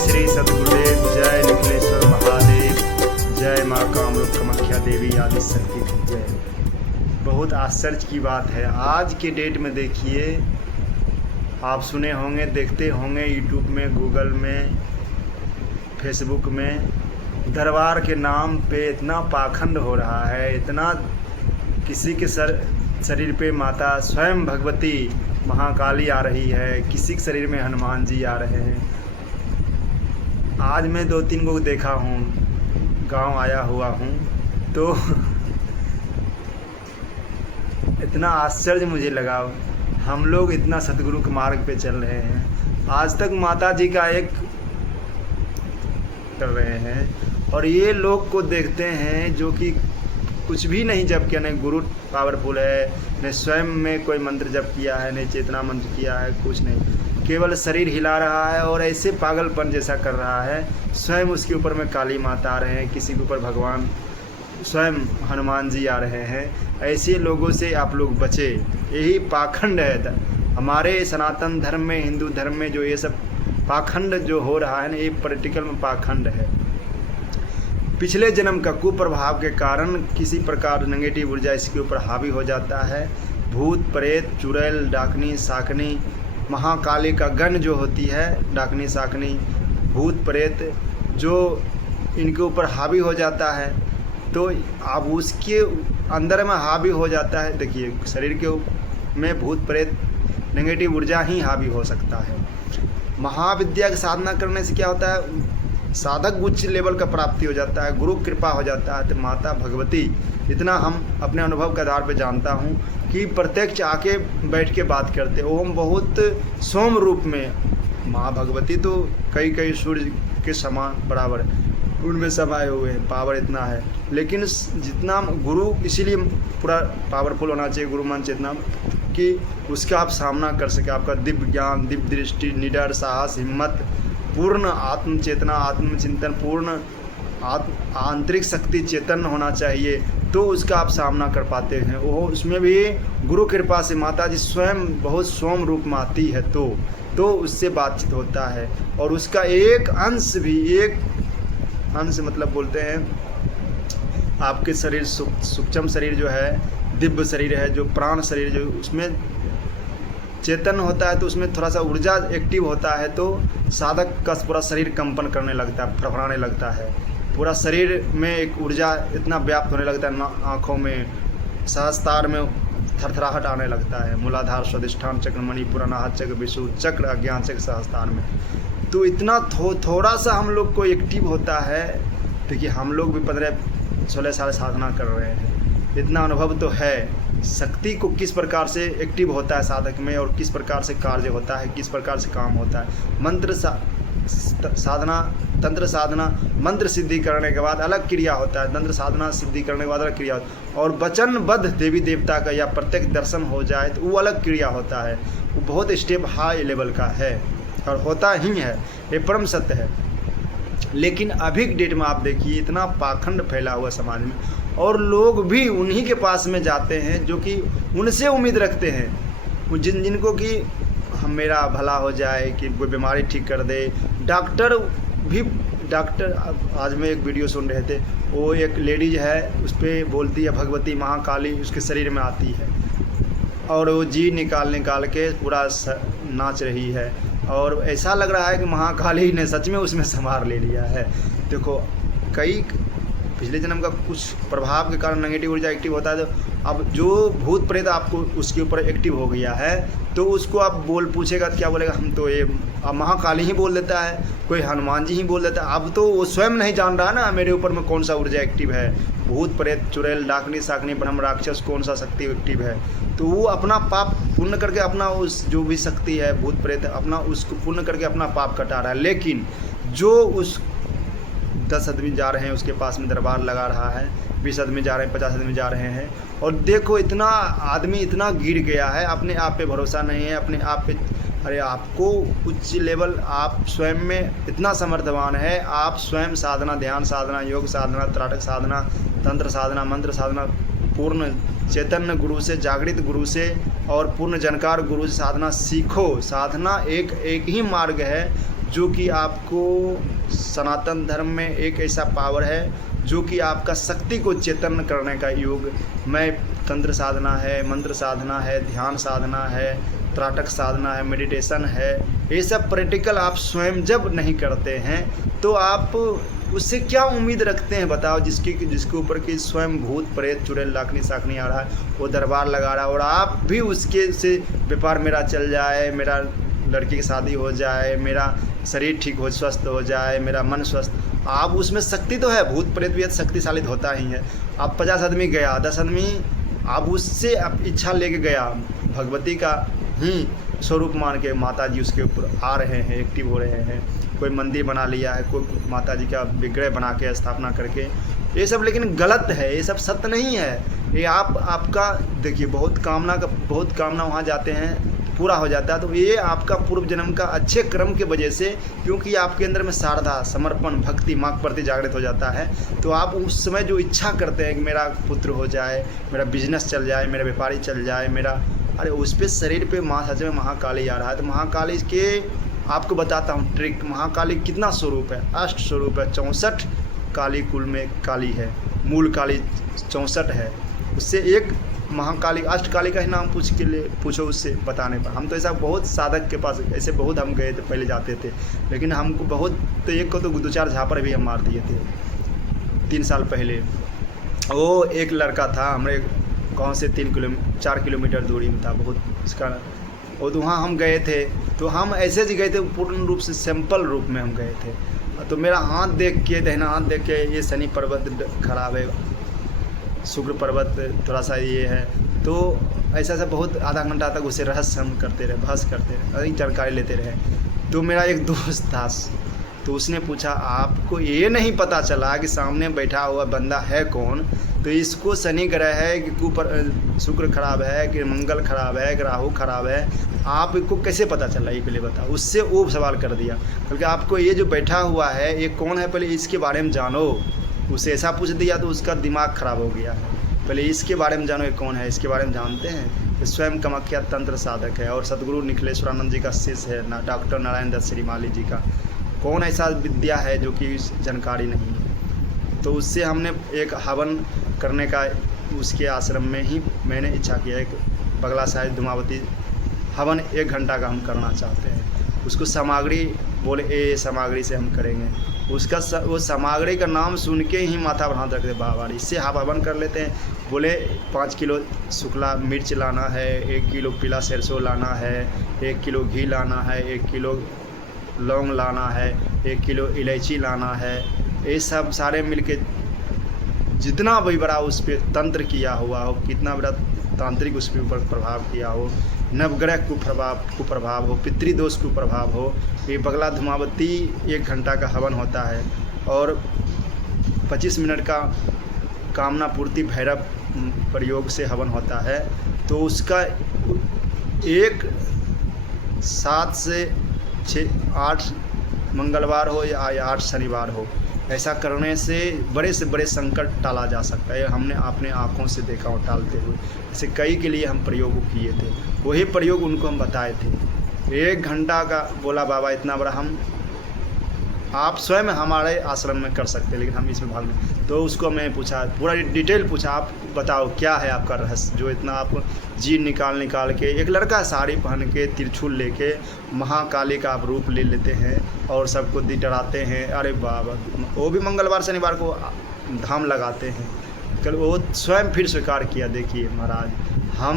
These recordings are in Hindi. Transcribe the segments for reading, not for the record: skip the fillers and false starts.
श्री सद्गुरुदेव, जय निखिलेश्वर महादेव, जय माँ कामरूप कामाख्या देवी आदि शक्ति की जय। बहुत आश्चर्य की बात है, आज के डेट में देखिए, आप सुने होंगे, देखते होंगे यूट्यूब में, गूगल में, फेसबुक में, दरबार के नाम पे इतना पाखंड हो रहा है, इतना किसी के शरीर पे माता स्वयं भगवती महाकाली आ रही है, किसी के शरीर में हनुमान जी आ रहे हैं। आज मैं 2-3 को देखा हूँ, गांव आया हुआ हूँ, तो इतना आश्चर्य मुझे लगा। हम लोग इतना सतगुरु के मार्ग पे चल रहे हैं, आज तक माता जी का एक कर रहे हैं, और ये लोग को देखते हैं जो कि कुछ भी नहीं जप किया, नहीं गुरु पावरफुल है, नहीं स्वयं में कोई मंत्र जप किया है, नहीं चेतना मंत्र किया है, कुछ नहीं, केवल शरीर हिला रहा है और ऐसे पागलपन जैसा कर रहा है। स्वयं उसके ऊपर में काली माता आ रहे हैं, किसी के ऊपर भगवान स्वयं हनुमान जी आ रहे हैं। ऐसे लोगों से आप लोग बचे, यही पाखंड है हमारे सनातन धर्म में, हिंदू धर्म में। जो ये सब पाखंड जो हो रहा है ना, ये पॉलिटिकल में पाखंड है। पिछले जन्म का कुप्रभाव के कारण किसी प्रकार नेगेटिव ऊर्जा इसके ऊपर हावी हो जाता है। भूत प्रेत, चुड़ैल, डाकनी, साकनी, महाकाली का गण जो होती है, डाकनी, साकनी, भूत प्रेत, जो इनके ऊपर हावी हो जाता है, तो अब उसके अंदर में हावी हो जाता है। देखिए, शरीर के में भूत प्रेत नेगेटिव ऊर्जा ही हावी हो सकता है। महाविद्या की साधना करने से क्या होता है, साधक उच्च लेवल का प्राप्ति हो जाता है, गुरु कृपा हो जाता है। तो माता भगवती, इतना हम अपने अनुभव के आधार पर जानता हूँ कि प्रत्यक्ष आके बैठ के बात करते, ओम बहुत सोम रूप में माँ भगवती तो कई सूर्य के समान बराबर उनमें समाये हुए हैं, पावर इतना है। लेकिन जितना गुरु, इसीलिए पूरा पावरफुल होना चाहिए गुरु मन चेतना, कि उसका आप सामना कर सके। आपका दिव्य ज्ञान, दिव्य दृष्टि, निडर साहस, हिम्मत, पूर्ण आत्म चेतना, आत्मचिंतन, पूर्ण आंतरिक शक्ति चेतन होना चाहिए, तो उसका आप सामना कर पाते हैं। वो उसमें भी गुरु कृपा से माता जी स्वयं बहुत सोम रूप में आती है, तो उससे बातचीत होता है। और उसका एक अंश भी, एक अंश मतलब बोलते हैं आपके शरीर, सूक्ष्म शरीर जो है, दिव्य शरीर है, जो प्राण शरीर जो उसमें चेतन होता है, तो उसमें थोड़ा सा ऊर्जा एक्टिव होता है, तो साधक का पूरा शरीर कंपन करने लगता है, फड़फड़ाने लगता है। पूरा शरीर में एक ऊर्जा इतना व्याप्त होने लगता है, आँखों में, सहस्त्रार में थरथराहट आने लगता है, मूलाधार, स्वादिष्ठान चक्र, मणिपुर, अनाहत चक्र, विशुद्ध चक्र, अज्ञान चक्र, सहस्त्रार में। तो इतना थोड़ा सा हम लोग को एक्टिव होता है। देखिए, हम लोग भी 15-16 साल साधना कर रहे हैं, इतना अनुभव तो है। शक्ति को किस प्रकार से एक्टिव होता है साधक में, और किस प्रकार से कार्य होता है, किस प्रकार से काम होता है। मंत्र साधना, तंत्र साधना, मंत्र सिद्धि करने के बाद अलग क्रिया होता है, तंत्र साधना सिद्धि करने के बाद अलग क्रिया होता है, और वचनबद्ध देवी देवता का या प्रत्यक्ष दर्शन हो जाए तो वो अलग क्रिया होता है। वो बहुत स्टेप हाई लेवल का है और होता ही है, ये परम सत्य है। लेकिन अभी के डेट में आप देखिए, इतना पाखंड फैला हुआ समाज में, और लोग भी उन्हीं के पास में जाते हैं जो कि उनसे उम्मीद रखते हैं, जिनको कि हम मेरा भला हो जाए, कि कोई बीमारी ठीक कर दे। डॉक्टर आज मैं एक वीडियो सुन रहे थे, वो एक लेडीज है, उस पर बोलती है भगवती महाकाली उसके शरीर में आती है, और वो जी निकाल के पूरा नाच रही है, और ऐसा लग रहा है कि महाकाली ने सच में उसमें संभार ले लिया है। देखो, कई पिछले जन्म का कुछ प्रभाव के कारण नेगेटिव ऊर्जा एक्टिव होता है, तो अब जो भूत प्रेत आपको उसके ऊपर एक्टिव हो गया है, तो उसको आप पूछेगा तो क्या बोलेगा, हम तो ये अब महाकाली ही बोल देता है, कोई हनुमान जी ही बोल देता है। अब तो वो स्वयं नहीं जान रहा ना मेरे ऊपर में कौन सा ऊर्जा एक्टिव है, भूत प्रेत, चुड़ैल, डाकनी, साकनी, ब्रह्म राक्षस, कौन सा शक्ति एक्टिव है। तो वो अपना पाप पुण्य करके, अपना उस जो भी शक्ति है भूत प्रेत, अपना उसको पुण्य करके अपना पाप कटा रहा है। लेकिन जो उस 10 आदमी जा रहे हैं उसके पास में दरबार लगा रहा है, 20 आदमी जा रहे हैं, 50 आदमी जा रहे हैं, और देखो इतना आदमी इतना गिर गया है, अपने आप पे भरोसा नहीं है, अपने आप पे। अरे आपको उच्च लेवल, आप स्वयं में इतना समर्थवान है, आप स्वयं साधना, ध्यान साधना, योग साधना, त्राटक साधना, तंत्र साधना, मंत्र साधना, पूर्ण चैतन्य गुरु से, जागृत गुरु से और पूर्ण जानकार गुरु से साधना सीखो। साधना एक ही मार्ग है, जो कि आपको सनातन धर्म में एक ऐसा पावर है जो कि आपका शक्ति को चेतन करने का योग में तंत्र साधना है, मंत्र साधना है, ध्यान साधना है, त्राटक साधना है, मेडिटेशन है। ये सब प्रैक्टिकल आप स्वयं जब नहीं करते हैं तो आप उससे क्या उम्मीद रखते हैं बताओ। जिसके ऊपर कि स्वयं भूत प्रेत चुड़ैल लाखनी साखनी आ रहा है, वो दरबार लगा रहा है, और आप भी उसके से व्यापार मेरा चल जाए, मेरा लड़की की शादी हो जाए, मेरा शरीर ठीक हो, स्वस्थ हो जाए, मेरा मन स्वस्थ, आप उसमें शक्ति तो है, भूत प्रेत भी शक्तिशाली होता ही है। आप 50 आदमी गया, 10 आदमी आप उससे आप इच्छा लेके गया, भगवती का ही स्वरूप मान के माता जी उसके ऊपर आ रहे हैं, एक्टिव हो रहे हैं। कोई मंदिर बना लिया है, कोई माता जी का विग्रह बना के स्थापना करके, ये सब लेकिन गलत है, ये सब सत्य नहीं है। ये आपका देखिए बहुत कामना वहाँ जाते हैं पूरा हो जाता है, तो ये आपका पूर्व जन्म का अच्छे कर्म के वजह से, क्योंकि आपके अंदर में श्रद्धा, समर्पण, भक्ति माँ के प्रति जागृत हो जाता है, तो आप उस समय जो इच्छा करते हैं कि मेरा पुत्र हो जाए, मेरा बिजनेस चल जाए, मेरा व्यापारी चल जाए, मेरा अरे उस पर शरीर पे माँ सच में महाकाली आ रहा है। तो महाकाली के आपको बताता हूँ ट्रिक। महाकाली कितना स्वरूप है, 8 स्वरूप है, 64 काली कुल में काली है, मूल काली 64 है। उससे एक महाकाली, अष्टकाली का ही नाम पूछो उससे बताने पर। हम तो ऐसा बहुत साधक के पास ऐसे बहुत हम गए थे, पहले जाते थे, लेकिन हमको बहुत तो एक को तो 2-4 झापर भी हम मार दिए थे 3 साल पहले। वो एक लड़का था हमारे गाँव से 4 किलोमीटर दूरी में था, बहुत उसका, और वहाँ हम गए थे, तो हम ऐसे ही गए थे पूर्ण रूप से सैंपल रूप में हम गए थे। तो मेरा हाथ देख के, दहना हाथ देख के, ये शनि पर्वत खराब है, शुक्र पर्वत थोड़ा सा ये है, तो ऐसा बहुत आधा घंटा तक उसे रहस्य हम करते रहे, बहस करते रहे, जानकारी लेते रहे। तो मेरा एक दोस्त था, तो उसने पूछा आपको ये नहीं पता चला कि सामने बैठा हुआ बंदा है कौन, तो इसको शनि ग्रह है कि शुक्र खराब है कि मंगल खराब है कि राहु खराब है, आपको कैसे पता चला, ये पहले बताओ। उससे वो सवाल कर दिया, बल्कि आपको ये जो बैठा हुआ है ये कौन है, पहले इसके बारे में जानो। उसे ऐसा पूछ दिया तो उसका दिमाग खराब हो गया है, पहले इसके बारे में जानो ये कौन है। इसके बारे में जानते हैं, स्वयं कामाख्या तंत्र साधक है और सदगुरु निखिलेश्वरानंद जी का शिष्य है, डॉक्टर नारायण दत्त श्रीमाली जी का। कौन ऐसा विद्या है जो कि जानकारी नहीं है। तो उससे हमने एक हवन करने का, उसके आश्रम में ही मैंने इच्छा किया, एक बगला साहिब धुमावती हवन 1 घंटा का हम करना चाहते हैं। उसको सामग्री बोले, ए सामग्री से हम करेंगे। उसका वो सामग्री का नाम सुन के ही माथा पर हाथ रखते, बाबा इससे आप हवन कर लेते हैं। बोले 5 किलो शुक्ला मिर्च लाना है, 1 किलो पीला सरसों लाना है, 1 किलो घी लाना है, 1 किलो लौंग लाना है, 1 किलो इलायची लाना है। ये सब सारे मिलके जितना भी बड़ा उस पर तंत्र किया हुआ हो, कितना बड़ा तांत्रिक उस पर ऊपर प्रभाव किया हो, नवग्रह कुप्रभाव हो, पितृदोष कुप्रभाव हो, ये बगला धुमावती 1 घंटा का हवन होता है और 25 मिनट का कामना पूर्ति भैरव प्रयोग से हवन होता है। तो उसका 7 से 8 मंगलवार हो या 8 शनिवार हो, ऐसा करने से बड़े संकट टाला जा सकता है। हमने अपने आँखों से देखा और टालते हुए, ऐसे कई के लिए हम प्रयोग किए थे, वही प्रयोग उनको हम बताए थे। 1 घंटा का बोला बाबा इतना बड़ा हम आप स्वयं हमारे आश्रम में कर सकते हैं, लेकिन हम इसमें भाग नहीं। तो उसको मैं पूछा, पूरा डिटेल पूछा, आप बताओ क्या है आपका रहस्य जो इतना आप जी निकाल के, एक लड़का साड़ी पहन के त्रिशूल लेके महाकाली का आप रूप ले लेते हैं और सबको डराते हैं। अरे बाबा, वो भी मंगलवार शनिवार को धाम लगाते हैं। कल वो स्वयं फिर स्वीकार किया, देखिए महाराज हम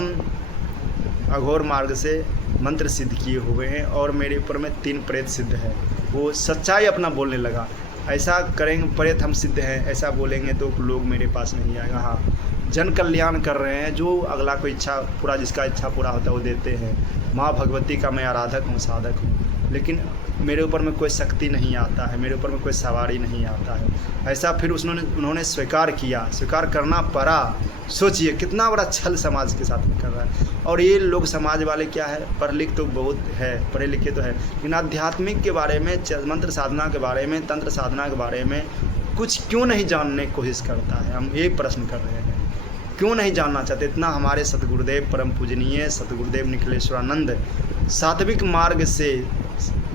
अघोर मार्ग से मंत्र सिद्ध किए हुए हैं और मेरे ऊपर में 3 प्रेत सिद्ध है। वो सच्चाई अपना बोलने लगा, ऐसा करेंगे प्रेत हम सिद्ध हैं, ऐसा बोलेंगे तो लोग मेरे पास नहीं आएगा। हाँ, जन कल्याण कर रहे हैं, जो अगला कोई इच्छा पूरा, जिसका इच्छा पूरा होता है वो देते हैं। माँ भगवती का मैं आराधक हूँ, साधक हूँ, लेकिन मेरे ऊपर में कोई शक्ति नहीं आता है, मेरे ऊपर में कोई सवारी नहीं आता है। ऐसा फिर उन्होंने स्वीकार किया, स्वीकार करना पड़ा। सोचिए कितना बड़ा छल समाज के साथ में कर रहा है। और ये लोग समाज वाले क्या है, पढ़ लिख तो बहुत है, पढ़े लिखे तो है, लेकिन आध्यात्मिक के बारे में, मंत्र साधना के बारे में, तंत्र साधना के बारे में कुछ क्यों नहीं जानने की कोशिश करता है। हम ये प्रश्न कर रहे हैं, क्यों नहीं जानना चाहते। इतना हमारे सतगुरुदेव परम पूजनीय सतगुरुदेव निखिलेश्वरानंद सात्विक मार्ग से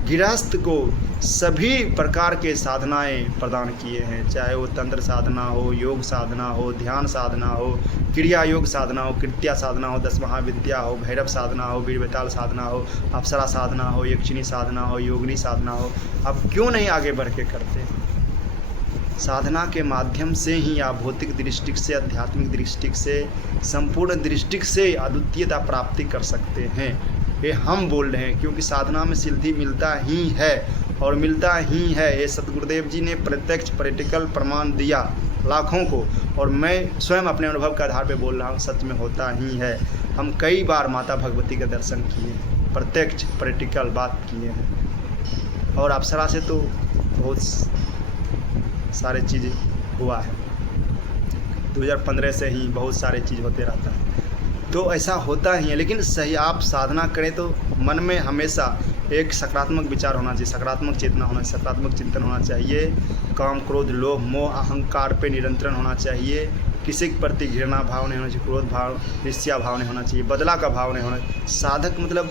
गृहस्थ को सभी प्रकार के साधनाएं प्रदान किए हैं, चाहे वो तंत्र साधना हो, योग साधना हो, ध्यान साधना हो, क्रिया योग साधना हो, कृत्या साधना हो, 10 महाविद्या हो, भैरव साधना हो, वीर बेताल साधना हो, अप्सरा साधना हो, यक्षिणी साधना हो, योगिनी साधना हो। अब क्यों नहीं आगे बढ़ के करते? साधना के माध्यम से ही आप भौतिक दृष्टि से, आध्यात्मिक दृष्टि से, संपूर्ण दृष्टि से अद्वितीयता प्राप्ति कर सकते हैं। ये हम बोल रहे हैं क्योंकि साधना में सिद्धि मिलता ही है और मिलता ही है। ये सतगुरुदेव जी ने प्रत्यक्ष प्रैक्टिकल प्रमाण दिया लाखों को, और मैं स्वयं अपने अनुभव के आधार पे बोल रहा हूँ, सच में होता ही है। हम कई बार माता भगवती के दर्शन किए, प्रत्यक्ष प्रैक्टिकल बात किए हैं, और अप्सरा से तो बहुत सारे चीज़ हुआ है। 2015 से ही बहुत सारे चीज़ होते रहता है, तो ऐसा होता ही है। लेकिन सही आप साधना करें तो मन में हमेशा एक सकारात्मक विचार होना चाहिए, सकारात्मक चेतना होना चाहिए, सकारात्मक चिंतन होना चाहिए। काम, क्रोध, लोभ, मोह, अहंकार पे नियंत्रण होना चाहिए। किसी के प्रति घृणा भाव नहीं होना चाहिए, क्रोध भाव, ईर्ष्या भाव नहीं होना चाहिए, बदला का भाव नहीं होना चाहिए। साधक मतलब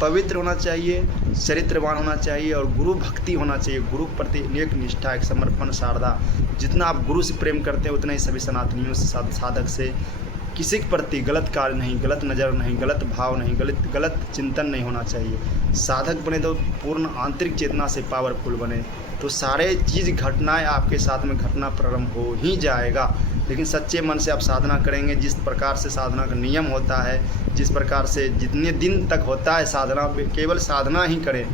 पवित्र होना चाहिए, चरित्रवान होना चाहिए और गुरु भक्ति होना चाहिए। गुरु प्रति एक निष्ठा, एक समर्पण, शारदा। जितना आप गुरु से प्रेम करते हैं उतना ही सभी सनातनियों से, साधक से किसी के प्रति गलत कार्य नहीं, गलत नज़र नहीं, गलत भाव नहीं, गलत चिंतन नहीं होना चाहिए। साधक बने तो पूर्ण आंतरिक चेतना से पावरफुल बने, तो सारे चीज़ घटनाएं आपके साथ में घटना प्रारंभ हो ही जाएगा। लेकिन सच्चे मन से आप साधना करेंगे, जिस प्रकार से साधना का नियम होता है, जिस प्रकार से जितने दिन तक होता है साधना, केवल साधना ही करें।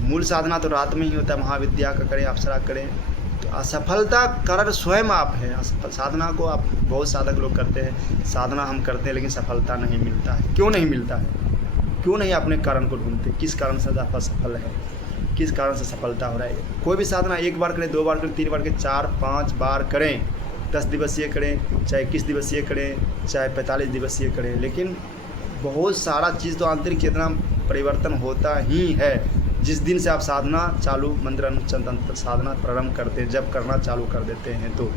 मूल साधना तो रात में ही होता है, महाविद्या का करें, अप्सरा करें। तो असफलता कारण स्वयं आप हैं। साधना को आप बहुत साधक लोग करते हैं, साधना हम करते हैं लेकिन सफलता नहीं मिलता है। क्यों नहीं मिलता है? क्यों नहीं अपने कारण को ढूंढते? किस कारण से आप असफल है, किस कारण से सफलता हो रहा है? कोई भी साधना 1 बार करें, 2 बार करें, 3 बार करें, 4-5 बार करें, 10 दिवसीय करें, चाहे 21 दिवसीय करें, चाहे 45 दिवसीय करें, लेकिन बहुत सारा चीज़ तो आंतरिक चेतना परिवर्तन होता ही है। जिस दिन से आप साधना चालू, मंत्र अनुचंतन साधना प्रारंभ करते हैं, जब करना चालू कर देते हैं तो,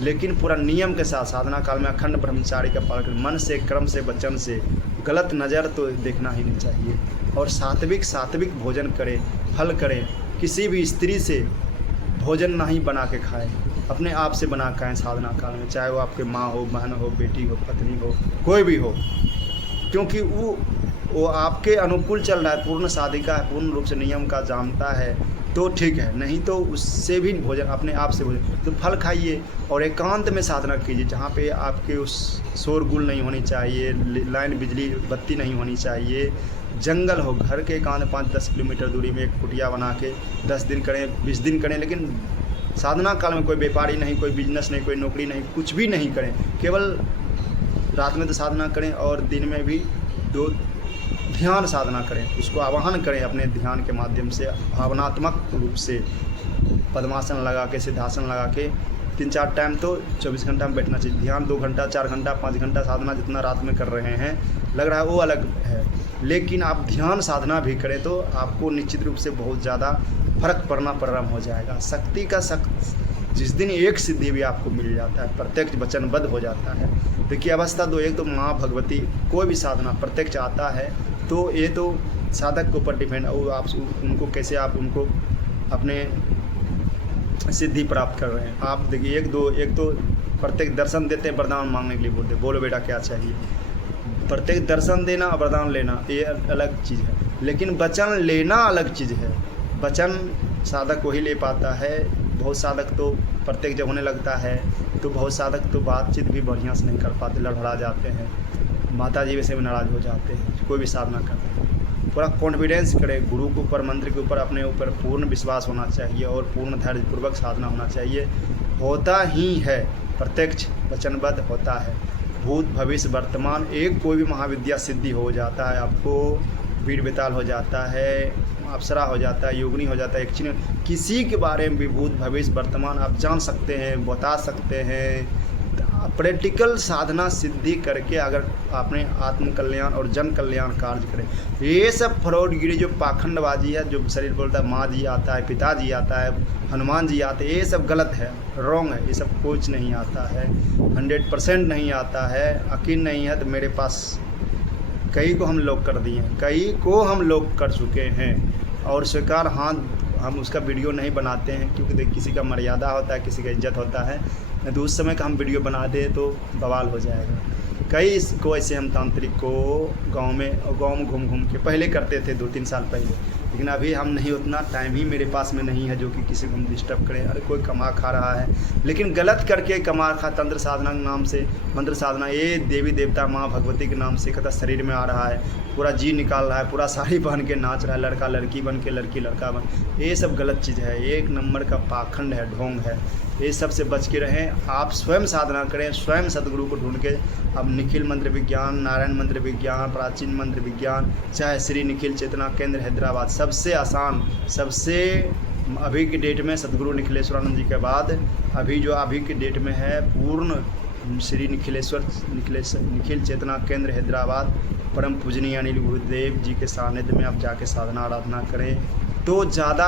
लेकिन पूरा नियम के साथ साधना काल में अखंड ब्रह्मचारी का पालन करें। मन से, कर्म से, वचन से गलत नज़र तो देखना ही नहीं चाहिए। और सात्विक भोजन करें, फल करें। किसी भी स्त्री से भोजन नहीं बना के खाएं, अपने आप से बना खाएं साधना काल में, चाहे वो आपके माँ हो, बहन हो, बेटी हो, पत्नी हो, कोई भी हो, क्योंकि वो आपके अनुकूल चल रहा है, पूर्ण साधिका है, पूर्ण रूप से नियम का जानता है तो ठीक है, नहीं तो उससे भी भोजन, अपने आप से भोजन। तो फल खाइए और एकांत में साधना कीजिए, जहाँ पे आपके उस शोरगुल नहीं होनी चाहिए, लाइन, बिजली, बत्ती नहीं होनी चाहिए, जंगल हो, घर के एकांत 5-10 किलोमीटर दूरी में एक कुटिया बना के 10 दिन करें, 20 दिन करें। लेकिन साधना काल में कोई व्यापारी नहीं, कोई बिजनेस नहीं, कोई नौकरी नहीं, कुछ भी नहीं करें। केवल रात में तो साधना करें और दिन में भी 2 ध्यान साधना करें, उसको आवाहन करें अपने ध्यान के माध्यम से, भावनात्मक रूप से पद्मासन लगा के, सिद्धासन लगा के 3-4 टाइम तो 24 घंटा में बैठना चाहिए। ध्यान 2 घंटा, 4 घंटा, 5 घंटा साधना जितना रात में कर रहे हैं लग रहा है वो अलग है, लेकिन आप ध्यान साधना भी करें तो आपको निश्चित रूप से बहुत ज़्यादा फर्क पड़ना प्रारंभ हो जाएगा। शक्ति का जिस दिन एक सिद्धि भी आपको मिल जाता है, प्रत्यक्ष वचनबद्ध हो जाता है। देखिए अवस्था 2, एक तो माँ भगवती, कोई भी साधना प्रत्यक्ष आता है तो ये तो साधक के ऊपर डिपेंड, और आप उनको कैसे आप उनको अपने सिद्धि प्राप्त कर रहे हैं। आप देखिए एक तो प्रत्येक दर्शन देते हैं, वरदान मांगने के लिए बोलते हैं, बोलो बेटा क्या चाहिए। प्रत्येक दर्शन देना और वरदान लेना ये अलग चीज़ है, लेकिन वचन लेना अलग चीज़ है। वचन साधक वही ले पाता है। बहुत साधक तो प्रत्येक जब होने लगता है तो बहुत साधक तो बातचीत भी बढ़िया से नहीं कर पाते, लड़खड़ा जाते हैं, माता जी वैसे भी नाराज़ हो जाते हैं। कोई भी साधना करते हैं पूरा कॉन्फिडेंस करें, गुरु के ऊपर, मंत्र के ऊपर अपने ऊपर पूर्ण विश्वास होना चाहिए और पूर्ण धैर्यपूर्वक साधना होना चाहिए। होता ही है, प्रत्यक्ष वचनबद्ध होता है। भूत, भविष्य, वर्तमान, एक कोई भी महाविद्या सिद्धि हो जाता है आपको, वीर बेताल हो जाता है, अप्सरा हो जाता है, योगिनी हो जाता है, यक्षिणी, किसी के बारे में भी भूत, भविष्य, वर्तमान आप जान सकते हैं, बता सकते हैं। प्रैक्टिकल साधना सिद्धि करके अगर आपने आत्म कल्याण और जन कल्याण कार्य करें, ये सब फ्रॉडगिरी जो पाखंडबाजी है, जो शरीर बोलता है माँ जी आता है, पिताजी आता है, हनुमान जी आते हैं, ये सब गलत है, रॉन्ग है। ये सब कुछ नहीं आता है, 100% नहीं आता है। यकीन नहीं है तो मेरे पास कई को हम लोग कर दिए हैं, कई को हम लोग कर चुके हैं। और स्वीकार हाँ हम उसका वीडियो नहीं बनाते हैं, क्योंकि देख किसी का मर्यादा होता है, किसी का इज्जत होता है, नहीं तो उस समय का हम वीडियो बना दें तो बवाल हो जाएगा। कई को ऐसे हम तांत्रिक को गांव में घूम घूम के पहले करते थे 2-3 साल पहले, लेकिन अभी हम नहीं, उतना टाइम ही मेरे पास में नहीं है जो कि किसी को हम डिस्टर्ब करें। अरे कोई कमा खा रहा है लेकिन गलत करके कमा खा, तंत्र साधना के नाम से, मंत्र साधना, ये देवी देवता माँ भगवती के नाम से कहता शरीर में आ रहा है, पूरा जी निकाल रहा है, पूरा साड़ी पहन के नाच रहा है, लड़का लड़की बन के, लड़की लड़का बन, ये सब गलत चीज़ है, एक नंबर का पाखंड है, ढोंग है। ये सब से बच के रहें। आप स्वयं साधना करें, स्वयं सदगुरु को ढूंढ के। अब निखिल मंत्र विज्ञान, नारायण मंत्र विज्ञान, प्राचीन मंत्र विज्ञान, चाहे श्री निखिल चेतना केंद्र हैदराबाद, सबसे आसान, सबसे अभी की डेट में सदगुरु निखिलेश्वरानंद जी के बाद अभी जो अभी की डेट में है पूर्ण श्री निखिल चेतना केंद्र हैदराबाद, परम पूजनीय अनिल गुरुदेव जी के सानिध्य में आप जाके साधना आराधना करें तो ज़्यादा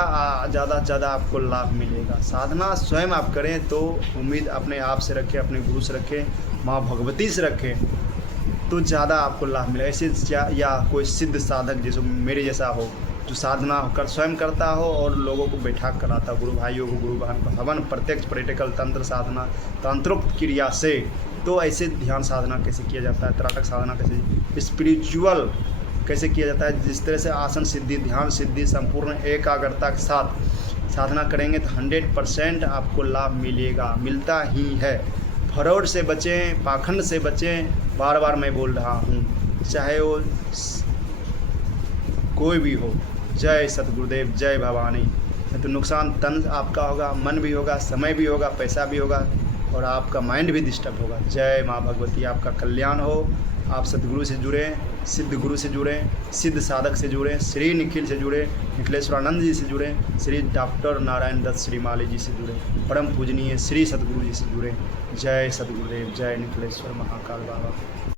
आपको लाभ मिलेगा। साधना स्वयं आप करें तो उम्मीद अपने आप से रखें, अपने गुरु से रखें, माँ भगवती से रखें तो ज़्यादा आपको लाभ मिलेगा। ऐसे या कोई सिद्ध साधक जैसे मेरे जैसा हो, जो साधना कर स्वयं करता हो और लोगों को बैठा कराता, गुरु भाइयों को, गुरु बहन को, हवन प्रत्यक्ष प्रैक्टिकल तंत्र साधना, तंत्रोक्त क्रिया से, तो ऐसे ध्यान साधना कैसे किया जाता है, त्राटक साधना कैसे, स्पिरिचुअल कैसे किया जाता है, जिस तरह से आसन सिद्धि, ध्यान सिद्धि, संपूर्ण एकाग्रता के साथ साधना करेंगे तो 100% आपको लाभ मिलेगा, मिलता ही है। फ्रॉड से बचें, पाखंड से बचें, बार बार मैं बोल रहा हूँ, चाहे वो कोई भी हो। जय सतगुरुदेव, जय भवानी। तो नुकसान तन आपका होगा, मन भी होगा, समय भी होगा, पैसा भी होगा और आपका माइंड भी डिस्टर्ब होगा। जय माँ भगवती, आपका कल्याण हो। आप सदगुरु से जुड़ें, सिद्ध गुरु से जुड़ें, सिद्ध साधक से जुड़ें, श्री निखिल से जुड़ें, निखिलेश्वरानंद जी से जुड़ें, श्री डॉक्टर नारायण दत्त श्रीमाली जी से जुड़ें, परम पूजनीय श्री सतगुरु जी से जुड़ें। जय सतगुरुदेव, जय निखिलेश्वर महाकाल बाबा।